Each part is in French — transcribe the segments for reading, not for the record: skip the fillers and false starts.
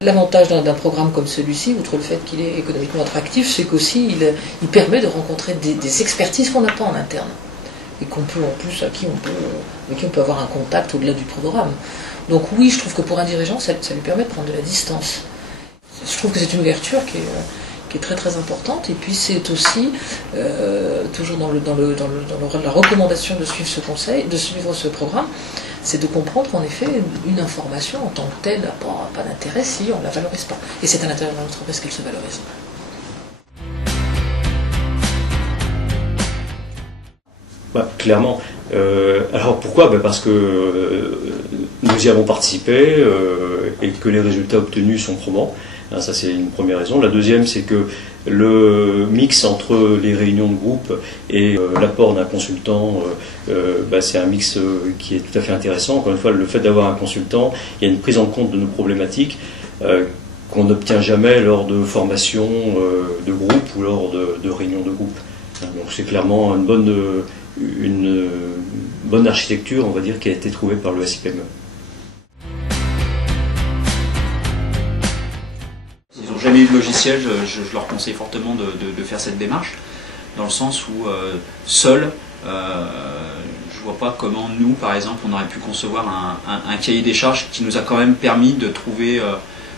L'avantage d'un programme comme celui-ci, outre le fait qu'il est économiquement attractif, c'est qu'aussi il permet de rencontrer des expertises qu'on n'a pas en interne et qu'on peut en plus avec qui on peut avoir un contact au-delà du programme. Donc oui, je trouve que pour un dirigeant, ça lui permet de prendre de la distance. Je trouve que c'est une ouverture qui est très très importante, et puis c'est aussi toujours dans la recommandation de suivre ce conseil, de suivre ce programme, c'est de comprendre qu'en effet une information en tant que telle n'a pas d'intérêt si on ne la valorise pas. Et c'est à l'intérieur de l'entreprise qu'elle se valorise. Bah, clairement. Alors pourquoi ? Parce que nous y avons participé et que les résultats obtenus sont probants. Ça, c'est une première raison. La deuxième, c'est que le mix entre les réunions de groupe et l'apport d'un consultant, c'est un mix qui est tout à fait intéressant. Encore une fois, le fait d'avoir un consultant, il y a une prise en compte de nos problématiques qu'on n'obtient jamais lors de formations de groupe ou lors de réunions de groupe. Donc c'est clairement une bonne architecture, on va dire, qui a été trouvée par le SIPME. Ils n'ont jamais eu de logiciel, je leur conseille fortement de faire cette démarche, dans le sens où seul, je ne vois pas comment nous, par exemple, on aurait pu concevoir un cahier des charges qui nous a quand même permis de trouver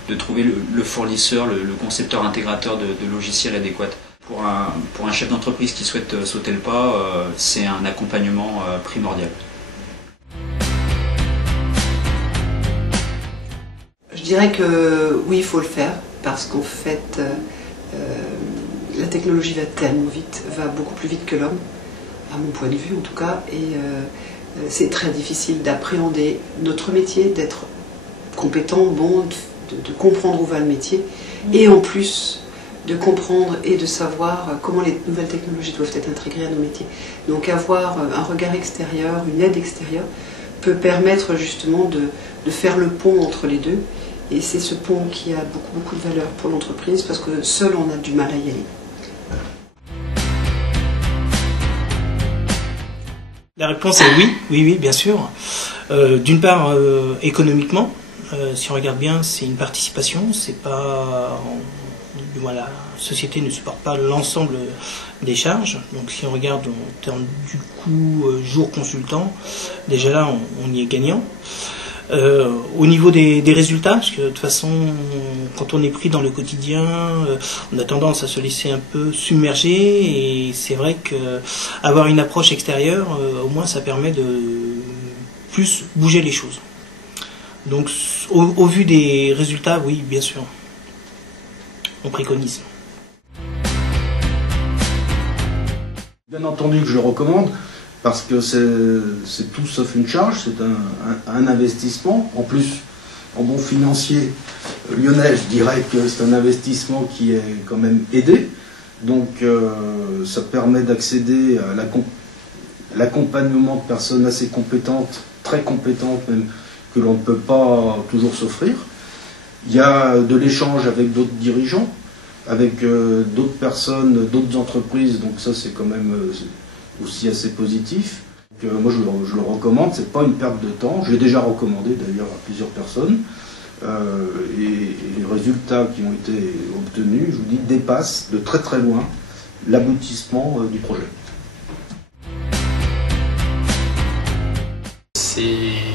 le fournisseur, le concepteur intégrateur de logiciels adéquat. Pour un chef d'entreprise qui souhaite sauter le pas, c'est un accompagnement primordial. Je dirais que oui, il faut le faire, parce qu'en fait, la technologie va tellement vite, va beaucoup plus vite que l'homme, à mon point de vue en tout cas, et c'est très difficile d'appréhender notre métier, d'être compétent, bon, de comprendre où va le métier, et en plus de comprendre et de savoir comment les nouvelles technologies doivent être intégrées à nos métiers. Donc avoir un regard extérieur, une aide extérieure, peut permettre justement de faire le pont entre les deux. Et c'est ce pont qui a beaucoup de valeur pour l'entreprise, parce que seul on a du mal à y aller. La réponse est oui, oui, bien sûr. D'une part, économiquement, si on regarde bien, c'est une participation, c'est pas... la société ne supporte pas l'ensemble des charges. Donc si on regarde en termes du coût jour consultant, déjà là on y est gagnant. Au niveau des résultats, parce que de toute façon quand on est pris dans le quotidien, on a tendance à se laisser un peu submerger, et c'est vrai qu'avoir une approche extérieure, au moins ça permet de plus bouger les choses. Donc au vu des résultats, oui, bien sûr, on préconise. Bien entendu que je le recommande, parce que c'est tout sauf une charge, c'est un investissement. En plus, en bon financier lyonnais, je dirais que c'est un investissement qui est quand même aidé. Donc ça permet d'accéder à l'accompagnement de personnes assez compétentes, très compétentes même, que l'on ne peut pas toujours s'offrir. Il y a de l'échange avec d'autres dirigeants, avec d'autres personnes, d'autres entreprises, donc ça c'est quand même aussi assez positif. Donc, moi je le recommande, c'est pas une perte de temps, je l'ai déjà recommandé d'ailleurs à plusieurs personnes, et les résultats qui ont été obtenus, je vous dis, dépassent de très très loin l'aboutissement du projet.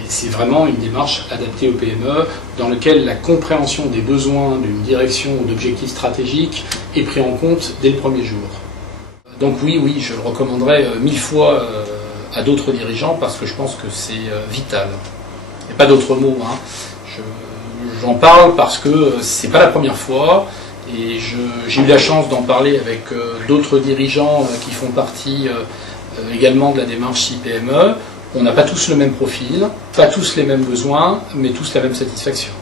C'est vraiment une démarche adaptée au PME, dans laquelle la compréhension des besoins d'une direction ou d'objectifs stratégiques est pris en compte dès le premier jour. Donc oui, je le recommanderais 1000 fois à d'autres dirigeants, parce que je pense que c'est vital. Il n'y a pas d'autre mot. J'en parle parce que c'est pas la première fois, et j'ai eu la chance d'en parler avec d'autres dirigeants qui font partie également de la démarche SIPME. On n'a pas tous le même profil, pas tous les mêmes besoins, mais tous la même satisfaction.